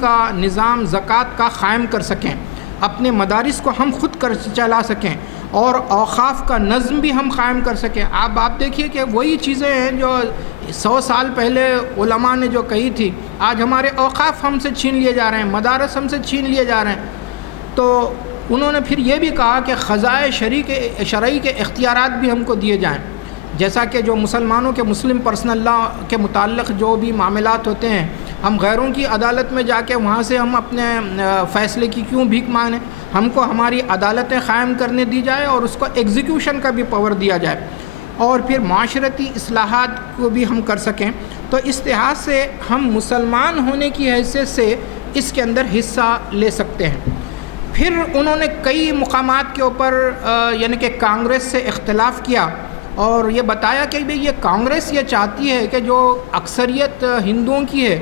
کا نظام زکوٰۃ کا قائم کر سکیں، اپنے مدارس کو ہم خود کر چلا سکیں، اور اوقاف کا نظم بھی ہم قائم کر سکیں۔ آپ دیکھیے کہ وہی چیزیں ہیں جو 100 سال پہلے علماء نے جو کہی تھی، آج ہمارے اوقاف ہم سے چھین لیے جا رہے ہیں، مدارس ہم سے چھین لیے جا رہے ہیں۔ تو انہوں نے پھر یہ بھی کہا کہ خزائے شرعی کے اختیارات بھی ہم کو دیے جائیں، جیسا کہ جو مسلمانوں کے مسلم پرسنل لا کے متعلق جو بھی معاملات ہوتے ہیں، ہم غیروں کی عدالت میں جا کے وہاں سے ہم اپنے فیصلے کی کیوں بھیک مانگیں، ہم کو ہماری عدالتیں قائم کرنے دی جائے اور اس کو ایگزیکیوشن کا بھی پاور دیا جائے، اور پھر معاشرتی اصلاحات کو بھی ہم کر سکیں۔ تو اس لحاظ سے ہم مسلمان ہونے کی حیثیت سے اس کے اندر حصہ لے سکتے ہیں۔ پھر انہوں نے کئی مقامات کے اوپر یعنی کہ کانگریس سے اختلاف کیا اور یہ بتایا کہ یہ کانگریس یہ چاہتی ہے کہ جو اکثریت ہندوؤں کی ہے،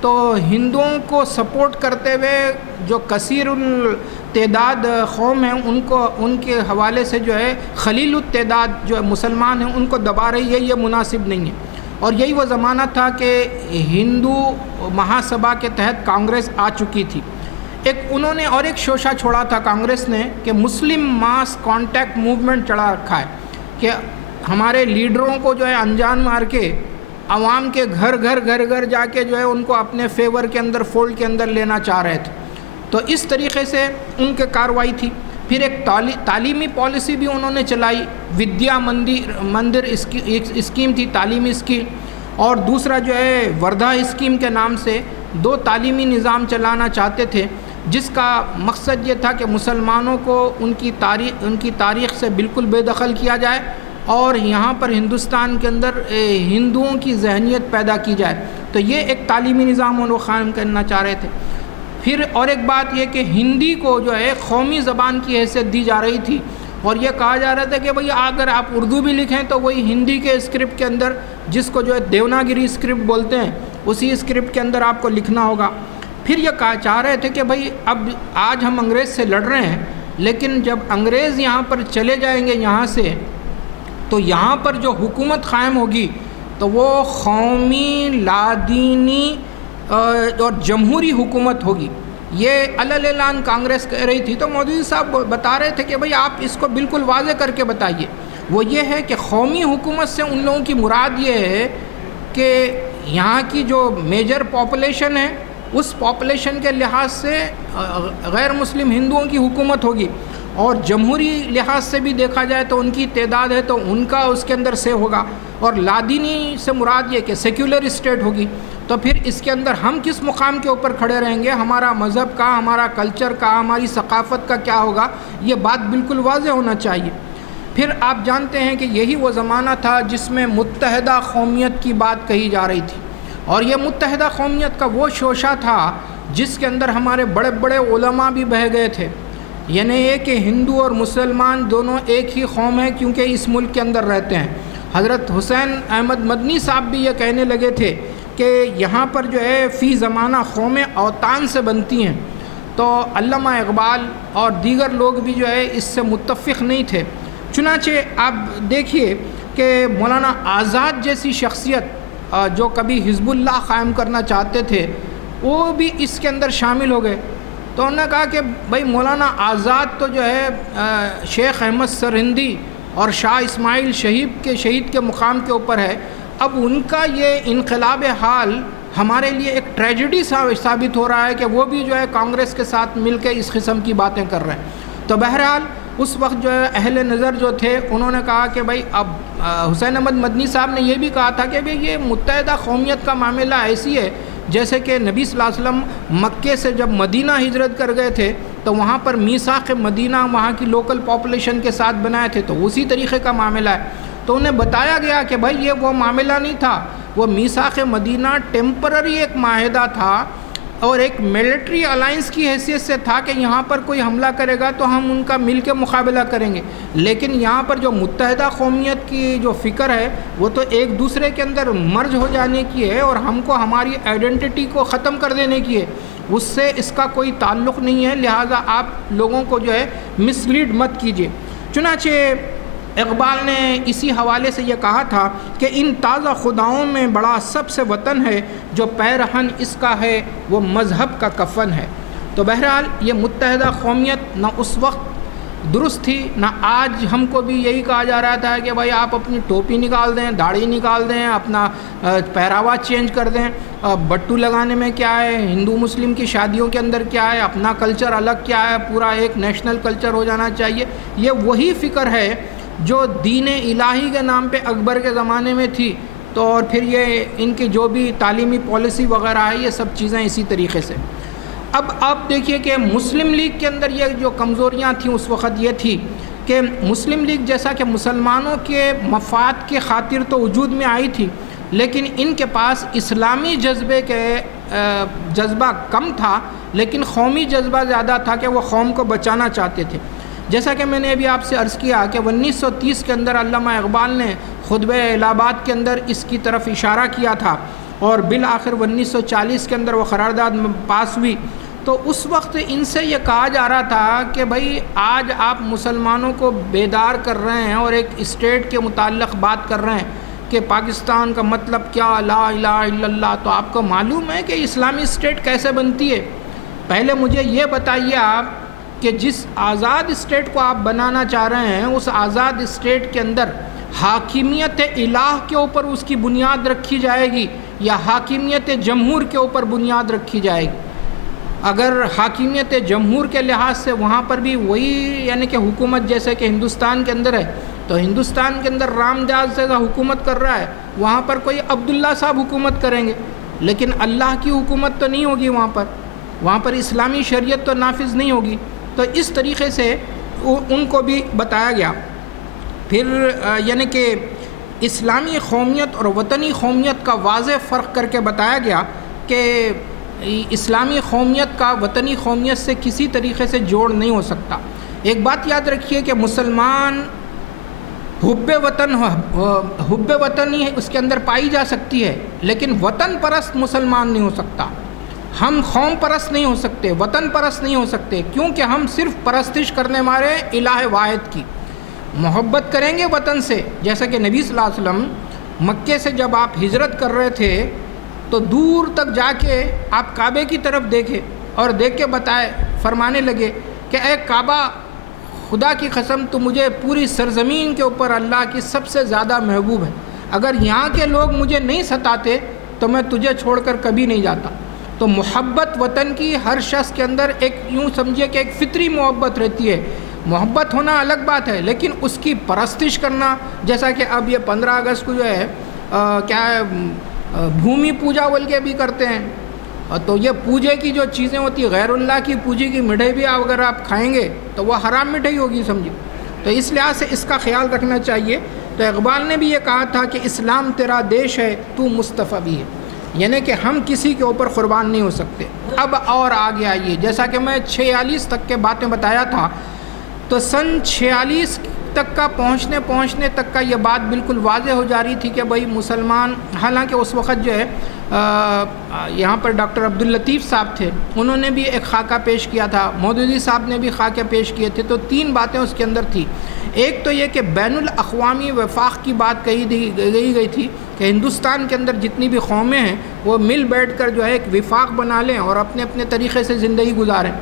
تو ہندوؤں کو سپورٹ کرتے ہوئے جو کثیر التعداد قوم ہیں ان کے حوالے سے جو ہے قلیل التعداد جو مسلمان ہیں ان کو دبا رہی ہے، یہ مناسب نہیں ہے۔ اور یہی وہ زمانہ تھا کہ ہندو مہا سبھا کے تحت کانگریس آ چکی تھی۔ انہوں نے اور ایک شوشہ چھوڑا تھا کانگریس نے کہ مسلم ماس کانٹیکٹ موومنٹ چڑھا رکھا ہے، کہ ہمارے لیڈروں کو جو ہے انجان مار کے عوام کے گھر جا کے جو ہے ان کو اپنے فیور کے اندر فولڈ کے اندر لینا چاہ رہے تھے۔ تو اس طریقے سے ان کے کارروائی تھی۔ پھر ایک تعلیمی پالیسی بھی انہوں نے چلائی، ودیا مندر اسکیم تھی، تعلیمی اسکیم، اور دوسرا جو ہے وردھا اسکیم کے نام سے 2 تعلیمی نظام چلانا چاہتے تھے، جس کا مقصد یہ تھا کہ مسلمانوں کو ان کی تاریخ سے بالکل بے دخل کیا جائے اور یہاں پر ہندوستان کے اندر ہندوؤں کی ذہنیت پیدا کی جائے۔ تو یہ ایک تعلیمی نظام وہ قائم کرنا چاہ رہے تھے۔ پھر اور ایک بات یہ کہ ہندی کو جو ہے قومی زبان کی حیثیت دی جا رہی تھی، اور یہ کہا جا رہا تھا کہ بھئی اگر آپ اردو بھی لکھیں تو وہی ہندی کے اسکرپٹ کے اندر، جس کو جو ہے دیوناگری اسکرپٹ بولتے ہیں، اسی اسکرپٹ کے اندر آپ کو لکھنا ہوگا۔ پھر یہ چاہ رہے تھے کہ بھئی اب آج ہم انگریز سے لڑ رہے ہیں، لیکن جب انگریز یہاں پر چلے جائیں گے یہاں سے، تو یہاں پر جو حکومت قائم ہوگی تو وہ قومی، لادینی اور جمہوری حکومت ہوگی۔ یہ علل اعلان کانگریس کہہ رہی تھی۔ تو مودودی صاحب بتا رہے تھے کہ بھئی آپ اس کو بالکل واضح کر کے بتائیے۔ وہ یہ ہے کہ قومی حکومت سے ان لوگوں کی مراد یہ ہے کہ یہاں کی جو میجر پاپولیشن ہے، اس پاپولیشن کے لحاظ سے غیر مسلم ہندوؤں کی حکومت ہوگی، اور جمہوری لحاظ سے بھی دیکھا جائے تو ان کی تعداد ہے تو ان کا اس کے اندر سے ہوگا، اور لادینی سے مراد یہ کہ سیکولر اسٹیٹ ہوگی۔ تو پھر اس کے اندر ہم کس مقام کے اوپر کھڑے رہیں گے، ہمارا مذہب کا، ہمارا کلچر کا، ہماری ثقافت کا کیا ہوگا، یہ بات بالکل واضح ہونا چاہیے۔ پھر آپ جانتے ہیں کہ یہی وہ زمانہ تھا جس میں متحدہ قومیت کی بات کہی جا رہی تھی، اور یہ متحدہ قومیت کا وہ شوشہ تھا جس کے اندر ہمارے بڑے بڑے علماء بھی بہہ گئے تھے۔ یعنی یہ کہ ہندو اور مسلمان دونوں ایک ہی قوم ہیں کیونکہ اس ملک کے اندر رہتے ہیں۔ حضرت حسین احمد مدنی صاحب بھی یہ کہنے لگے تھے کہ یہاں پر جو ہے فی زمانہ قومیں اوطان سے بنتی ہیں۔ تو علامہ اقبال اور دیگر لوگ بھی جو ہے اس سے متفق نہیں تھے۔ چنانچہ آپ دیکھیے کہ مولانا آزاد جیسی شخصیت جو کبھی حزب اللہ قائم کرنا چاہتے تھے، وہ بھی اس کے اندر شامل ہو گئے۔ تو انہوں نے کہا کہ بھئی مولانا آزاد تو جو ہے شیخ احمد سرہندی اور شاہ اسماعیل شہید کے مقام کے اوپر ہے، اب ان کا یہ انقلاب حال ہمارے لیے ایک ٹریجڈی ثابت ہو رہا ہے کہ وہ بھی جو ہے کانگریس کے ساتھ مل کے اس قسم کی باتیں کر رہے ہیں۔ تو بہرحال اس وقت جو ہے اہل نظر جو تھے انہوں نے کہا کہ بھئی اب حسین احمد مدنی صاحب نے یہ بھی کہا تھا کہ بھئی یہ متحدہ قومیت کا معاملہ ایسی ہے جیسے کہ نبی صلی اللہ علیہ وسلم مکے سے جب مدینہ ہجرت کر گئے تھے تو وہاں پر میثاق مدینہ وہاں کی لوکل پاپولیشن کے ساتھ بنائے تھے، تو اسی طریقے کا معاملہ ہے۔ تو انہیں بتایا گیا کہ بھائی یہ وہ معاملہ نہیں تھا، وہ میثاق مدینہ ٹیمپرری ایک معاہدہ تھا اور ایک ملٹری الائنس کی حیثیت سے تھا کہ یہاں پر کوئی حملہ کرے گا تو ہم ان کا مل کے مقابلہ کریں گے، لیکن یہاں پر جو متحدہ قومیت کی جو فکر ہے وہ تو ایک دوسرے کے اندر مرج ہو جانے کی ہے اور ہم کو ہماری آئیڈینٹی کو ختم کر دینے کی ہے، اس سے اس کا کوئی تعلق نہیں ہے، لہٰذا آپ لوگوں کو جو ہے مسلیڈ مت کیجیے۔ چنانچہ اقبال نے اسی حوالے سے یہ کہا تھا کہ ان تازہ خداؤں میں بڑا سب سے وطن ہے، جو پیرہن اس کا ہے وہ مذہب کا کفن ہے۔ تو بہرحال یہ متحدہ قومیت نہ اس وقت درست تھی، نہ آج ہم کو بھی یہی کہا جا رہا تھا کہ بھائی آپ اپنی ٹوپی نکال دیں، داڑھی نکال دیں، اپنا پہراوا چینج کر دیں، بٹو لگانے میں کیا ہے، ہندو مسلم کی شادیوں کے اندر کیا ہے، اپنا کلچر الگ کیا ہے، پورا ایک نیشنل کلچر ہو جانا چاہیے۔ یہ وہی فکر ہے جو دین الہی کے نام پہ اکبر کے زمانے میں تھی، تو اور پھر یہ ان کی جو بھی تعلیمی پالیسی وغیرہ ہے، یہ سب چیزیں اسی طریقے سے۔ اب آپ دیکھیے کہ مسلم لیگ کے اندر یہ جو کمزوریاں تھیں اس وقت یہ تھی کہ مسلم لیگ جیسا کہ مسلمانوں کے مفاد کے خاطر تو وجود میں آئی تھی، لیکن ان کے پاس اسلامی جذبہ کم تھا، لیکن قومی جذبہ زیادہ تھا کہ وہ قوم کو بچانا چاہتے تھے۔ جیسا کہ میں نے ابھی آپ سے عرض کیا کہ 1930 کے اندر علامہ اقبال نے خطبہ الہ آباد کے اندر اس کی طرف اشارہ کیا تھا، اور بالآخر 1940 کے اندر وہ قرارداد پاس ہوئی۔ تو اس وقت ان سے یہ کہا جا رہا تھا کہ بھائی آج آپ مسلمانوں کو بیدار کر رہے ہیں اور ایک اسٹیٹ کے متعلق بات کر رہے ہیں کہ پاکستان کا مطلب کیا، لا الہ الا اللہ، تو آپ کو معلوم ہے کہ اسلامی اسٹیٹ کیسے بنتی ہے؟ پہلے مجھے یہ بتائیے آپ کہ جس آزاد اسٹیٹ کو آپ بنانا چاہ رہے ہیں، اس آزاد اسٹیٹ کے اندر حاکمیت الہ کے اوپر اس کی بنیاد رکھی جائے گی یا حاکمیت جمہور کے اوپر بنیاد رکھی جائے گی؟ اگر حاکمیت جمہور کے لحاظ سے وہاں پر بھی وہی یعنی کہ حکومت جیسے کہ ہندوستان کے اندر ہے، تو ہندوستان کے اندر رام داس جیسا حکومت کر رہا ہے، وہاں پر کوئی عبداللہ صاحب حکومت کریں گے، لیکن اللہ کی حکومت تو نہیں ہوگی وہاں پر اسلامی شریعت تو نافذ نہیں ہوگی۔ تو اس طریقے سے ان کو بھی بتایا گیا۔ پھر یعنی کہ اسلامی قومیت اور وطنی قومیت کا واضح فرق کر کے بتایا گیا کہ اسلامی قومیت کا وطنی قومیت سے کسی طریقے سے جوڑ نہیں ہو سکتا۔ ایک بات یاد رکھیے کہ مسلمان حب وطنی اس کے اندر پائی جا سکتی ہے، لیکن وطن پرست مسلمان نہیں ہو سکتا۔ ہم قوم پرست نہیں ہو سکتے، وطن پرست نہیں ہو سکتے، کیونکہ ہم صرف پرستش کرنے والے الہ واحد کی محبت کریں گے وطن سے۔ جیسا کہ نبی صلی اللہ علیہ وسلم مکے سے جب آپ ہجرت کر رہے تھے تو دور تک جا کے آپ کعبے کی طرف دیکھے اور دیکھ کے بتائے، فرمانے لگے کہ اے کعبہ، خدا کی قسم تو مجھے پوری سرزمین کے اوپر اللہ کی سب سے زیادہ محبوب ہے، اگر یہاں کے لوگ مجھے نہیں ستاتے تو میں تجھے چھوڑ کر کبھی نہیں جاتا۔ تو محبت وطن کی ہر شخص کے اندر ایک یوں سمجھیے کہ ایک فطری محبت رہتی ہے۔ محبت ہونا الگ بات ہے، لیکن اس کی پرستش کرنا، جیسا کہ اب یہ 15 اگست کو جو ہے کیا ہے بھومی پوجا بول کے بھی کرتے ہیں، تو یہ پوجے کی جو چیزیں ہوتی ہیں، غیر اللہ کی پوجے کی مٹھائی بھی اگر آپ کھائیں گے تو وہ حرام مٹھائی ہوگی سمجھے۔ تو اس لحاظ سے اس کا خیال رکھنا چاہیے۔ تو اقبال نے بھی یہ کہا تھا کہ اسلام تیرا دیش ہے، تو مصطفی بھی ہے، یعنی کہ ہم کسی کے اوپر قربان نہیں ہو سکتے۔ اب اور آگے آئیے، جیسا کہ میں 46 تک کے باتیں بتایا تھا، تو سن 46 تک کا پہنچنے تک کا یہ بات بالکل واضح ہو جا رہی تھی کہ بھائی مسلمان، حالانکہ اس وقت جو ہے یہاں پر ڈاکٹر عبداللطیف صاحب تھے، انہوں نے بھی ایک خاکہ پیش کیا تھا، مودودی صاحب نے بھی خاکے پیش کیے تھے، تو 3 باتیں اس کے اندر تھی۔ ایک تو یہ کہ بین الاقوامی وفاق کی بات کہی گئی تھی کہ ہندوستان کے اندر جتنی بھی قومیں ہیں وہ مل بیٹھ کر جو ہے ایک وفاق بنا لیں اور اپنے اپنے طریقے سے زندگی گزاریں۔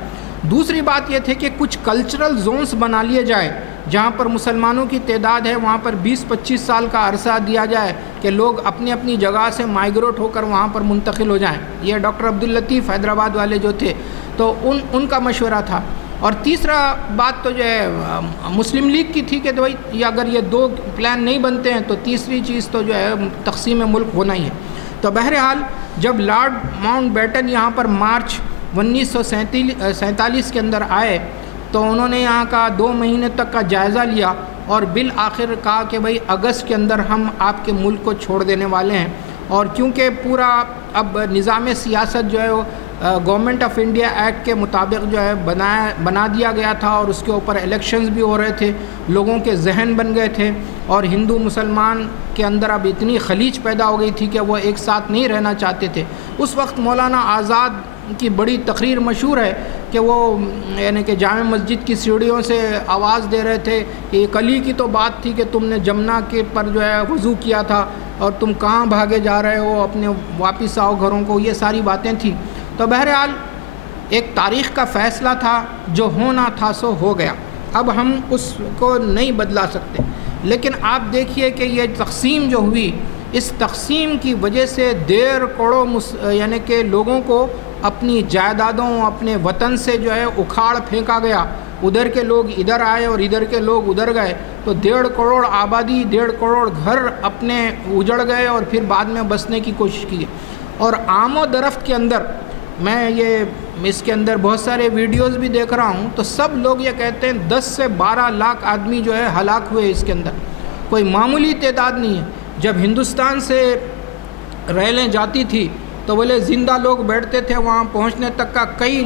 دوسری بات یہ تھی کہ کچھ کلچرل زونز بنا لیے جائے، جہاں پر مسلمانوں کی تعداد ہے وہاں پر 20-25 سال کا عرصہ دیا جائے کہ لوگ اپنی اپنی جگہ سے مائیگریٹ ہو کر وہاں پر منتقل ہو جائیں۔ یہ ڈاکٹر عبداللطیف حیدرآباد والے جو تھے تو ان کا مشورہ تھا۔ اور تیسرا بات تو جو ہے مسلم لیگ کی تھی کہ بھائی اگر یہ 2 پلان نہیں بنتے ہیں تو تیسری چیز تو جو ہے تقسیم ملک ہونا ہی ہے۔ تو بہرحال جب لارڈ ماؤنٹ بیٹن یہاں پر مارچ 1947 کے اندر آئے تو انہوں نے یہاں کا 2 مہینے تک کا جائزہ لیا اور بالآخر کہا کہ بھائی اگست کے اندر ہم آپ کے ملک کو چھوڑ دینے والے ہیں۔ اور کیونکہ پورا اب نظام سیاست جو ہے وہ گورنمنٹ آف انڈیا ایکٹ کے مطابق جو ہے بنا دیا گیا تھا اور اس کے اوپر الیکشنز بھی ہو رہے تھے، لوگوں کے ذہن بن گئے تھے اور ہندو مسلمان کے اندر اب اتنی خلیج پیدا ہو گئی تھی کہ وہ ایک ساتھ نہیں رہنا چاہتے تھے۔ اس وقت مولانا آزاد کی بڑی تقریر مشہور ہے کہ وہ یعنی کہ جامع مسجد کی سیڑھیوں سے آواز دے رہے تھے کہ کلی کی تو بات تھی کہ تم نے جمنا کے پر جو ہے وضو کیا تھا اور تم کہاں بھاگے جا رہے ہو، اپنے واپس آؤ گھروں کو، یہ ساری باتیں تھیں۔ تو بہرحال ایک تاریخ کا فیصلہ تھا، جو ہونا تھا سو ہو گیا، اب ہم اس کو نہیں بدلا سکتے۔ لیکن آپ دیکھیے کہ یہ تقسیم جو ہوئی، اس تقسیم کی وجہ سے 1.5 کروڑ یعنی کہ لوگوں کو اپنی جائیدادوں، اپنے وطن سے جو ہے اکھاڑ پھینکا گیا، ادھر کے لوگ ادھر آئے اور ادھر کے لوگ ادھر گئے، تو 1.5 کروڑ آبادی، 1.5 کروڑ گھر اپنے اجڑ گئے اور پھر بعد میں بسنے کی کوشش کی۔ اور آم و درخت کے اندر میں اس کے اندر بہت سارے ویڈیوز بھی دیکھ رہا ہوں، تو سب لوگ یہ کہتے ہیں 10 سے 12 لاکھ آدمی جو ہے ہلاک ہوئے اس کے اندر، کوئی معمولی تعداد نہیں ہے۔ جب ہندوستان سے ریلیں جاتی تھی تو بولے زندہ لوگ بیٹھتے تھے، وہاں پہنچنے تک کا کئی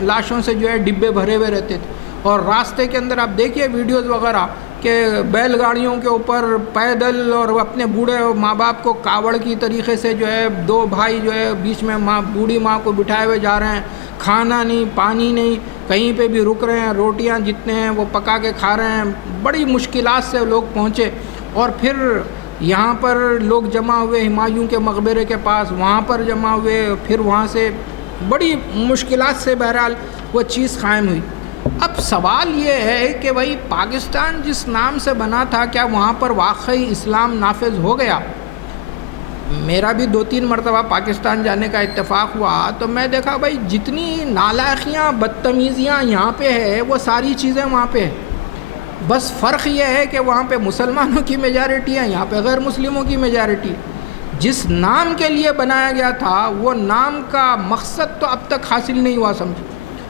لاشوں سے جو ہے ڈبے بھرے ہوئے رہتے تھے، اور راستے کے اندر آپ دیکھیے ویڈیوز وغیرہ کہ بیل گاڑیوں کے اوپر پیدل اور اپنے بوڑھے ماں باپ کو کاوڑ کی طریقے سے جو ہے 2 بھائی جو ہے بیچ میں بوڑھی ماں کو بٹھائے ہوئے جا رہے ہیں، کھانا نہیں، پانی نہیں، کہیں پہ بھی رک رہے ہیں، روٹیاں جتنے ہیں وہ پکا کے کھا رہے ہیں، بڑی مشکلات سے لوگ پہنچے، اور پھر یہاں پر لوگ جمع ہوئے ہمایوں کے مقبرے کے پاس، وہاں پر جمع ہوئے، پھر وہاں سے بڑی مشکلات سے بہرحال وہ چیز قائم ہوئی۔ اب سوال یہ ہے کہ بھائی پاکستان جس نام سے بنا تھا، کیا وہاں پر واقعی اسلام نافذ ہو گیا؟ میرا بھی 2-3 مرتبہ پاکستان جانے کا اتفاق ہوا، تو میں دیکھا بھائی جتنی نالائقیاں، بدتمیزیاں یہاں پہ ہے، وہ ساری چیزیں وہاں پہ ہے، بس فرق یہ ہے کہ وہاں پہ مسلمانوں کی میجارٹی ہے، یہاں پہ غیر مسلموں کی میجارٹی ہے۔ جس نام کے لیے بنایا گیا تھا وہ نام کا مقصد تو اب تک حاصل نہیں ہوا، سمجھو،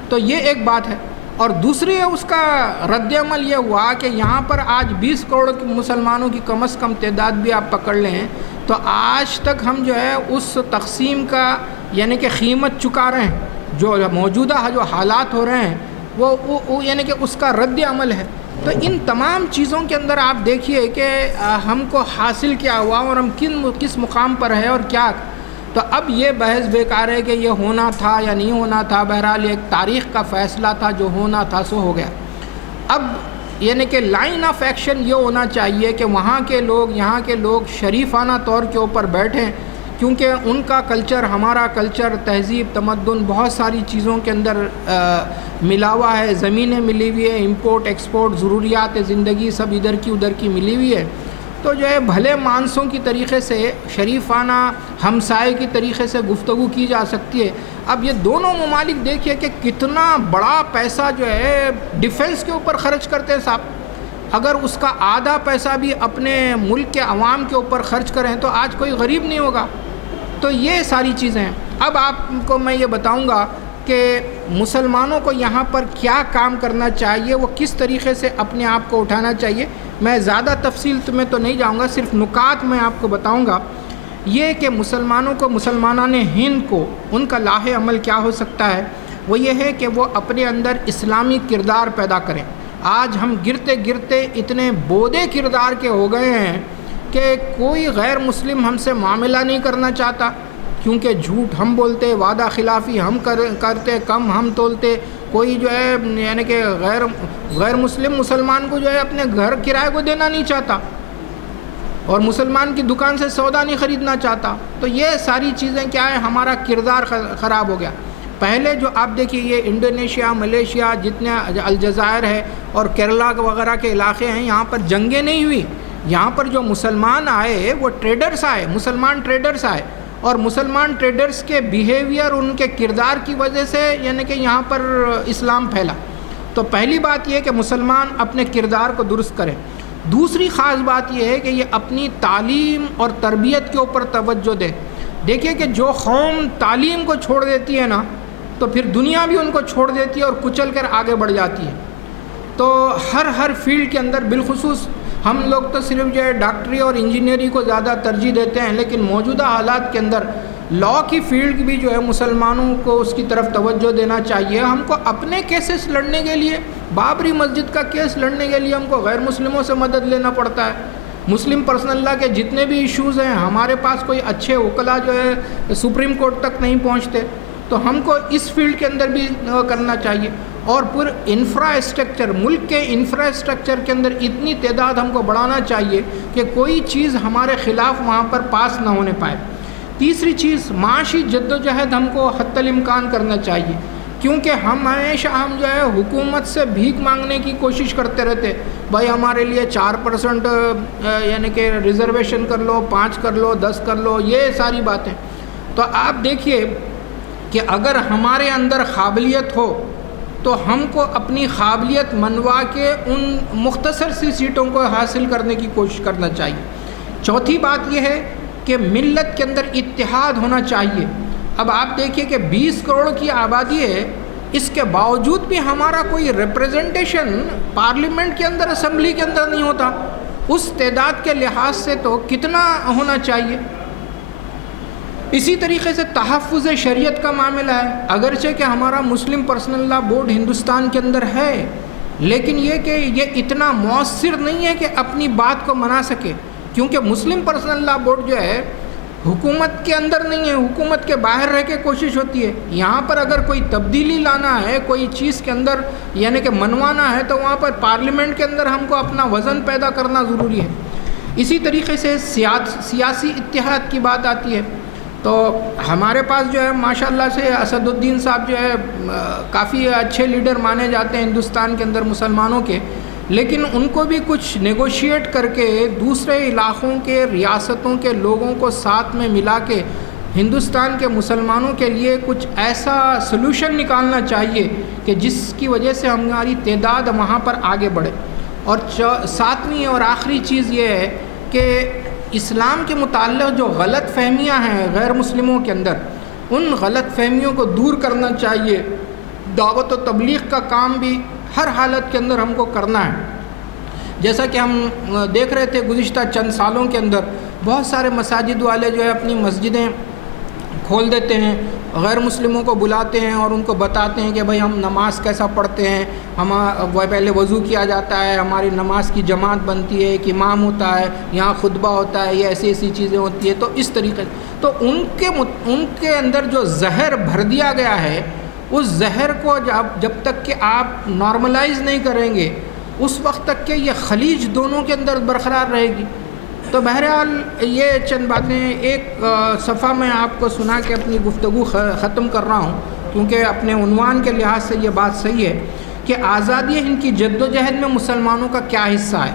تو یہ ایک بات ہے۔ اور دوسری ہے اس کا رد عمل یہ ہوا کہ یہاں پر آج 20 کروڑ مسلمانوں کی کم از کم تعداد بھی آپ پکڑ لیں، تو آج تک ہم جو ہے اس تقسیم کا یعنی کہ قیمت چکا رہے ہیں، جو موجودہ جو حالات ہو رہے ہیں وہ یعنی کہ اس کا رد عمل ہے۔ تو ان تمام چیزوں کے اندر آپ دیکھیے کہ ہم کو حاصل کیا ہوا اور ہم کس مقام پر ہے اور کیا، تو اب یہ بحث بیکار ہے کہ یہ ہونا تھا یا نہیں ہونا تھا، بہرحال یہ ایک تاریخ کا فیصلہ تھا، جو ہونا تھا سو ہو گیا۔ اب یعنی کہ لائن آف ایکشن یہ ہونا چاہیے کہ وہاں کے لوگ، یہاں کے لوگ شریفانہ طور کے اوپر بیٹھیں، کیونکہ ان کا کلچر، ہمارا کلچر، تہذیب، تمدن بہت ساری چیزوں کے اندر ملا ہوا ہے، زمینیں ملی ہوئی ہے، امپورٹ ایکسپورٹ، ضروریات زندگی سب ادھر کی ادھر کی ملی ہوئی ہے، تو جو ہے بھلے مانسوں کی طریقے سے، شریفانہ ہمسائے کی طریقے سے گفتگو کی جا سکتی ہے۔ اب یہ دونوں ممالک دیکھیے کہ کتنا بڑا پیسہ جو ہے ڈیفنس کے اوپر خرچ کرتے ہیں صاحب، اگر اس کا آدھا پیسہ بھی اپنے ملک کے عوام کے اوپر خرچ کریں تو آج کوئی غریب نہیں ہوگا۔ تو یہ ساری چیزیں ہیں۔ اب آپ کو میں یہ بتاؤں گا کہ مسلمانوں کو یہاں پر کیا کام کرنا چاہیے، وہ کس طریقے سے اپنے آپ کو اٹھانا چاہیے۔ میں زیادہ تفصیل میں تو نہیں جاؤں گا، صرف نکات میں آپ کو بتاؤں گا۔ یہ کہ مسلمانوں کو، مسلمانان ہند کو، ان کا لاہ عمل کیا ہو سکتا ہے، وہ یہ ہے کہ وہ اپنے اندر اسلامی کردار پیدا کریں۔ آج ہم گرتے گرتے اتنے بودے کردار کے ہو گئے ہیں کہ کوئی غیر مسلم ہم سے معاملہ نہیں کرنا چاہتا، کیونکہ جھوٹ ہم بولتے، وعدہ خلافی ہم کرتے، کم ہم تولتے، کوئی جو ہے یعنی کہ غیر مسلم مسلمان کو جو ہے اپنے گھر کرائے کو دینا نہیں چاہتا، اور مسلمان کی دکان سے سودا نہیں خریدنا چاہتا۔ تو یہ ساری چیزیں کیا ہے، ہمارا کردار خراب ہو گیا۔ پہلے جو آپ دیکھیے یہ انڈونیشیا، ملیشیا، جتنے الجزائر ہے اور کیرلا وغیرہ کے علاقے ہیں، یہاں پر جنگیں نہیں ہوئی، یہاں پر جو مسلمان آئے وہ ٹریڈرز آئے، مسلمان ٹریڈرز آئے، اور مسلمان ٹریڈرز کے بیہیویئر، ان کے کردار کی وجہ سے یعنی کہ یہاں پر اسلام پھیلا۔ تو پہلی بات یہ کہ مسلمان اپنے کردار کو درست کریں۔ دوسری خاص بات یہ ہے کہ یہ اپنی تعلیم اور تربیت کے اوپر توجہ دے۔ دیکھیے کہ جو قوم تعلیم کو چھوڑ دیتی ہے نا، تو پھر دنیا بھی ان کو چھوڑ دیتی ہے اور کچل کر آگے بڑھ جاتی ہے۔ تو ہر فیلڈ کے اندر، بالخصوص ہم لوگ تو صرف جو ہے ڈاکٹری اور انجینئرنگ کو زیادہ ترجیح دیتے ہیں، لیکن موجودہ حالات کے اندر لاء کی فیلڈ بھی جو ہے مسلمانوں کو اس کی طرف توجہ دینا چاہیے۔ ہم کو اپنے کیسز لڑنے کے لیے، بابری مسجد کا کیس لڑنے کے لیے ہم کو غیر مسلموں سے مدد لینا پڑتا ہے۔ مسلم پرسنل لا کے جتنے بھی ایشوز ہیں، ہمارے پاس کوئی اچھے وکلا جو ہے سپریم کورٹ تک نہیں پہنچتے۔ تو ہم کو اس فیلڈ کے اندر بھی کرنا چاہیے. اور پھر انفراسٹرکچر، ملک کے انفراسٹرکچر کے اندر اتنی تعداد ہم کو بڑھانا چاہیے کہ کوئی چیز ہمارے خلاف وہاں پر پاس نہ ہونے پائے. تیسری چیز، معاشی جد و جہد ہم کو حتی الامکان کرنا چاہیے، کیونکہ ہم جو ہے حکومت سے بھیک مانگنے کی کوشش کرتے رہتے، بھائی ہمارے لیے 4% یعنی کہ ریزرویشن کر لو، 5 کر لو، 10 کر لو، یہ ساری باتیں. تو آپ دیکھیے کہ اگر ہمارے اندر قابلیت ہو تو ہم کو اپنی قابلیت منوا کے ان مختصر سی سیٹوں کو حاصل کرنے کی کوشش کرنا چاہیے. چوتھی بات یہ ہے کہ ملت کے اندر اتحاد ہونا چاہیے. اب آپ دیکھیے کہ 20 کروڑ کی آبادی ہے، اس کے باوجود بھی ہمارا کوئی ریپریزنٹیشن پارلیمنٹ کے اندر، اسمبلی کے اندر نہیں ہوتا. اس تعداد کے لحاظ سے تو کتنا ہونا چاہیے. اسی طریقے سے تحفظ شریعت کا معاملہ ہے. اگرچہ کہ ہمارا مسلم پرسنل لا بورڈ ہندوستان کے اندر ہے، لیکن یہ کہ یہ اتنا مؤثر نہیں ہے کہ اپنی بات کو منا سکے، کیونکہ مسلم پرسنل لا بورڈ جو ہے حکومت کے اندر نہیں ہے، حکومت کے باہر رہ کے کوشش ہوتی ہے. یہاں پر اگر کوئی تبدیلی لانا ہے، کوئی چیز کے اندر یعنی کہ منوانا ہے، تو وہاں پر پارلیمنٹ کے اندر ہم کو اپنا وزن پیدا کرنا ضروری ہے. اسی طریقے سے سیاسی اتحاد کی بات آتی ہے، تو ہمارے پاس جو ہے ماشاءاللہ سے اسد الدین صاحب جو ہے کافی اچھے لیڈر مانے جاتے ہیں ہندوستان کے اندر مسلمانوں کے، لیکن ان کو بھی کچھ نیگوشیٹ کر کے دوسرے علاقوں کے ریاستوں کے لوگوں کو ساتھ میں ملا کے ہندوستان کے مسلمانوں کے لیے کچھ ایسا سلوشن نکالنا چاہیے کہ جس کی وجہ سے ہماری تعداد وہاں پر آگے بڑھے. اور ساتویں اور آخری چیز یہ ہے کہ اسلام کے متعلق جو غلط فہمیاں ہیں غیر مسلموں کے اندر، ان غلط فہمیوں کو دور کرنا چاہیے. دعوت و تبلیغ کا کام بھی ہر حالت کے اندر ہم کو کرنا ہے. جیسا کہ ہم دیکھ رہے تھے گزشتہ چند سالوں کے اندر بہت سارے مساجد والے جو ہے اپنی مسجدیں کھول دیتے ہیں، غیر مسلموں کو بلاتے ہیں اور ان کو بتاتے ہیں کہ بھائی ہم نماز کیسا پڑھتے ہیں، پہلے وضو کیا جاتا ہے، ہماری نماز کی جماعت بنتی ہے، ایک امام ہوتا ہے، یہاں خطبہ ہوتا ہے، یہ ایسی ایسی چیزیں ہوتی ہیں. تو اس طریقے تو ان کے اندر جو زہر بھر دیا گیا ہے، اس زہر کو جب تک کہ آپ نارملائز نہیں کریں گے، اس وقت تک کہ یہ خلیج دونوں کے اندر برقرار رہے گی. تو بہرحال یہ چند باتیں ایک صفحہ میں آپ کو سنا کے اپنی گفتگو ختم کر رہا ہوں، کیونکہ اپنے عنوان کے لحاظ سے یہ بات صحیح ہے کہ آزادی ہند کی جد و جہد میں مسلمانوں کا کیا حصہ ہے.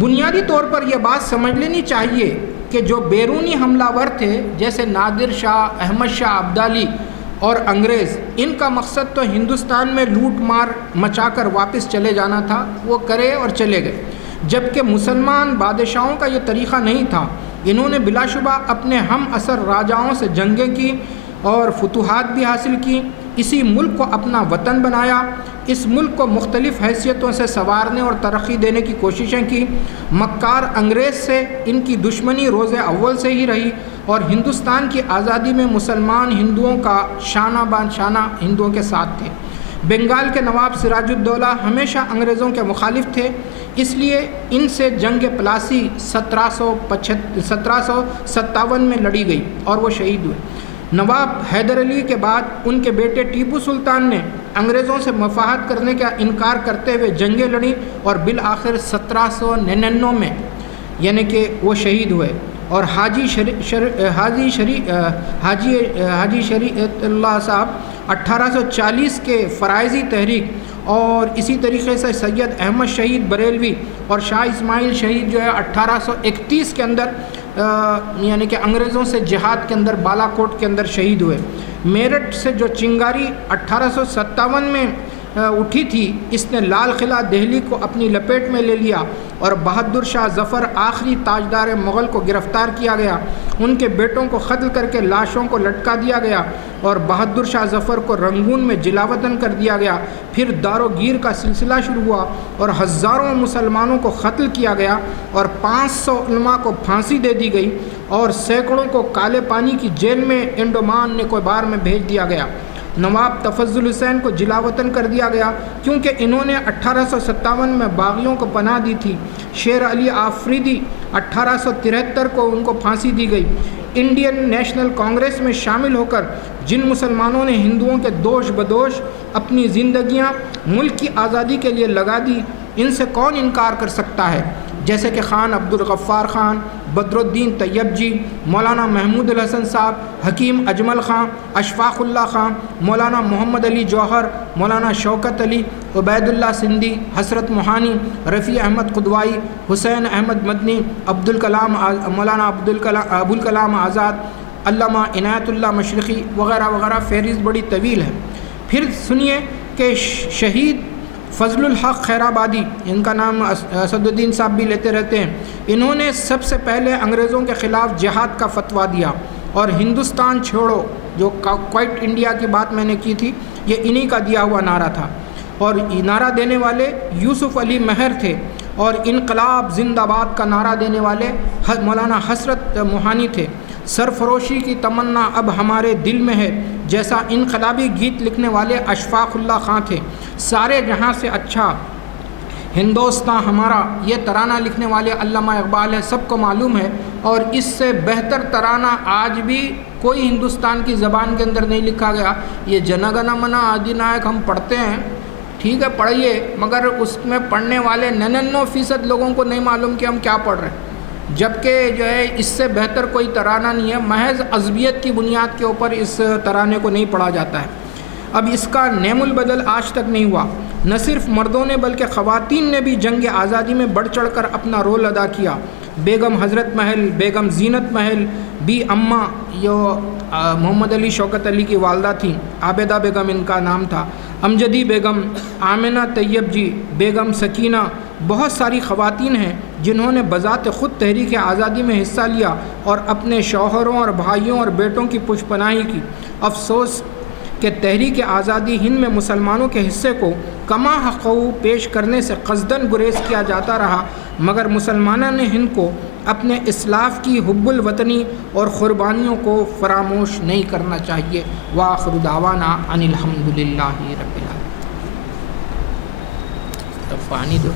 بنیادی طور پر یہ بات سمجھ لینی چاہیے کہ جو بیرونی حملہ ور تھے جیسے نادر شاہ، احمد شاہ ابدالی اور انگریز، ان کا مقصد تو ہندوستان میں لوٹ مار مچا کر واپس چلے جانا تھا، وہ کرے اور چلے گئے. جبکہ مسلمان بادشاہوں کا یہ طریقہ نہیں تھا. انہوں نے بلا شبہ اپنے ہم اثر راجاؤں سے جنگیں کی اور فتوحات بھی حاصل کی. اسی ملک کو اپنا وطن بنایا، اس ملک کو مختلف حیثیتوں سے سنوارنے اور ترقی دینے کی کوششیں کی. مکار انگریز سے ان کی دشمنی روز اول سے ہی رہی اور ہندوستان کی آزادی میں مسلمان ہندوؤں کا شانہ بان شانہ ہندوؤں کے ساتھ تھے. بنگال کے نواب سراج الدولہ ہمیشہ انگریزوں کے مخالف تھے، اس لیے ان سے جنگ پلاسی 1757 میں لڑی گئی اور وہ شہید ہوئے. نواب حیدر علی کے بعد ان کے بیٹے ٹیپو سلطان نے انگریزوں سے مفاہمت کرنے کا انکار کرتے ہوئے جنگیں لڑیں اور بالآخر 1799 میں یعنی کہ وہ شہید ہوئے. اور حاجی شریعت اللہ صاحب 1840 کے فرائضی تحریک اور اسی طریقے سے سید احمد شہید بریلوی اور شاہ اسماعیل شہید جو ہے 1831 کے اندر یعنی کہ انگریزوں سے جہاد کے اندر بالا کوٹ کے اندر شہید ہوئے. میرٹھ سے جو چنگاری 1857 میں اٹھی تھی، اس نے لال قلعہ دہلی کو اپنی لپیٹ میں لے لیا اور بہادر شاہ ظفر آخری تاجدار مغل کو گرفتار کیا گیا. ان کے بیٹوں کو قتل کر کے لاشوں کو لٹکا دیا گیا اور بہادر شاہ ظفر کو رنگون میں جلاوطن کر دیا گیا. پھر دار و گیر کا سلسلہ شروع ہوا اور ہزاروں مسلمانوں کو قتل کیا گیا اور 500 علماء کو پھانسی دے دی گئی اور سینکڑوں کو کالے پانی کی جیل میں انڈمان نکوبار میں بھیج دیا گیا. نواب تفضل حسین کو جلاوطن کر دیا گیا کیونکہ انہوں نے 1857 میں باغیوں کو پناہ دی تھی. شیر علی آفریدی 1873 کو ان کو پھانسی دی گئی. انڈین نیشنل کانگریس میں شامل ہو کر جن مسلمانوں نے ہندوؤں کے دوش بدوش اپنی زندگیاں ملک کی آزادی کے لیے لگا دی، ان سے کون انکار کر سکتا ہے؟ جیسے کہ خان عبد الغفار خان، بدر الدین طیب جی، مولانا محمود الحسن صاحب، حکیم اجمل خان، اشفاق اللہ خان، مولانا محمد علی جوہر، مولانا شوکت علی، عبید اللہ سندھی، حسرت موہانی، رفیع احمد قدوائی، حسین احمد مدنی، مولانا ابوالکلام آزاد، علامہ عنایت اللہ مشرقی وغیرہ وغیرہ، فہرست بڑی طویل ہے۔ پھر سنیے کہ شہید فضل الحق خیرآبادی، ان کا نام اسد الدین صاحب بھی لیتے رہتے ہیں، انہوں نے سب سے پہلے انگریزوں کے خلاف جہاد کا فتویٰ دیا، اور ہندوستان چھوڑو جو کوائٹ انڈیا کی بات میں نے کی تھی، یہ انہی کا دیا ہوا نعرہ تھا، اور نعرہ دینے والے یوسف علی مہر تھے، اور انقلاب زندہ باد کا نعرہ دینے والے مولانا حسرت موہانی تھے۔ سرفروشی کی تمنا اب ہمارے دل میں ہے جیسا انقلابی گیت لکھنے والے اشفاق اللہ خان تھے۔ سارے جہاں سے اچھا ہندوستان ہمارا، یہ ترانہ لکھنے والے علامہ اقبال ہے، سب کو معلوم ہے، اور اس سے بہتر ترانہ آج بھی کوئی ہندوستان کی زبان کے اندر نہیں لکھا گیا۔ یہ جن گن من ادھینائک ہم پڑھتے ہیں، ٹھیک ہے پڑھیے، مگر اس میں پڑھنے والے 99% لوگوں کو نہیں معلوم کہ ہم کیا پڑھ رہے ہیں، جبکہ جو ہے اس سے بہتر کوئی ترانہ نہیں ہے، محض عصبیت کی بنیاد کے اوپر اس ترانے کو نہیں پڑھا جاتا ہے۔ اب اس کا نعم البدل آج تک نہیں ہوا۔ نہ صرف مردوں نے بلکہ خواتین نے بھی جنگ آزادی میں بڑھ چڑھ کر اپنا رول ادا کیا۔ بیگم حضرت محل، بیگم زینت محل، بی اماں، جو محمد علی شوکت علی کی والدہ تھیں، عابدہ بیگم ان کا نام تھا، امجدی بیگم، آمنہ طیب جی، بیگم سکینہ، بہت ساری خواتین ہیں جنہوں نے بذات خود تحریک آزادی میں حصہ لیا اور اپنے شوہروں اور بھائیوں اور بیٹوں کی پشپناہی کی۔ افسوس کہ تحریک آزادی ہند میں مسلمانوں کے حصے کو کما حقوق پیش کرنے سے قصداً گریز کیا جاتا رہا، مگر مسلمانوں نے ہند کو اپنے اسلاف کی حب الوطنی اور قربانیوں کو فراموش نہیں کرنا چاہیے۔ وآخر دعوانا ان الحمد للہ رب العالمین۔ پانی دو۔